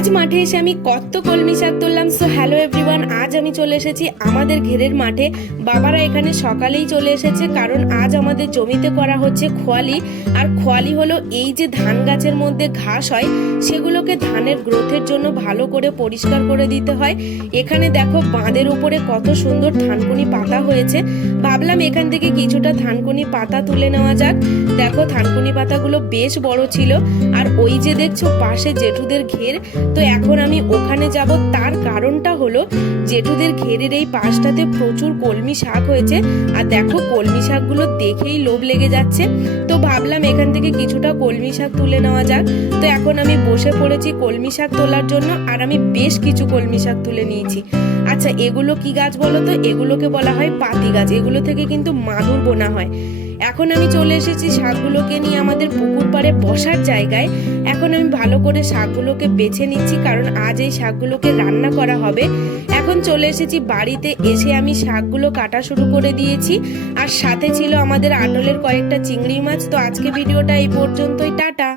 আজ মাঠে এসে আমি কত কলমি শাক তুললাম। সো হ্যালো এভরিওয়ান, আজ আমি চলে এসেছি আমাদের ঘেরের মাঠে। বাবারা এখানে সকালেই চলে এসেছে, কারণ আজ আমাদের জমিতে করা হচ্ছে খোয়ালি। আর খোয়ালি হলো এই যে ধান গাছের মধ্যে ঘাস হয়, সেগুলোকে ধানের গ্রোথের জন্য ভালো করে পরিষ্কার করে দিতে হয়। এখানে দেখো বাঁধের উপরে কত সুন্দর থানকুনি পাতা হয়েছে। ভাবলাম এখান থেকে কিছুটা থানকুনি পাতা তুলে নেওয়া যাক। দেখো থানকুনি পাতাগুলো বেশ বড় ছিল। আর ওই যে দেখছো পাশে জেঠুদের ঘের, তো এখন আমি ওখানে যাব। তার কারণটা হলো জেঠুদের ঘেরের এই পাশটাতে প্রচুর কলমি শাক হয়েছে। আর দেখো কলমি শাকগুলো দেখেই লোভ লেগে যাচ্ছে। তো ভাবলাম এখান থেকে কিছুটা কলমি শাক তুলে নেওয়া যাক। তো এখন আমি বসে পড়েছি কলমি শাক তোলার জন্য, আর আমি বেশ কিছু কলমি শাক তুলে নিয়েছি। আচ্ছা, এগুলো কি গাছ বলো তো? এগুলোকে বলা হয় পাতি গাছ। এগুলো থেকে কিন্তু মাদুর বোনা হয়। এখন আমি চলে এসেছি শাকগুলোকে নিয়ে আমাদের পুকুর পাড়ে বসার জায়গায়। এখন আমি ভালো করে শাকগুলোকে বেছে নিচ্ছি, কারণ আজ এই শাকগুলোকে রান্না করা হবে। এখন চলে এসেছি বাড়িতে, এসে আমি শাকগুলো কাটা শুরু করে দিয়েছি। আর সাথে ছিল আমাদের আটলের কয়েকটা চিংড়ি মাছ। তো আজকে ভিডিওটা এই পর্যন্তই, টাটা।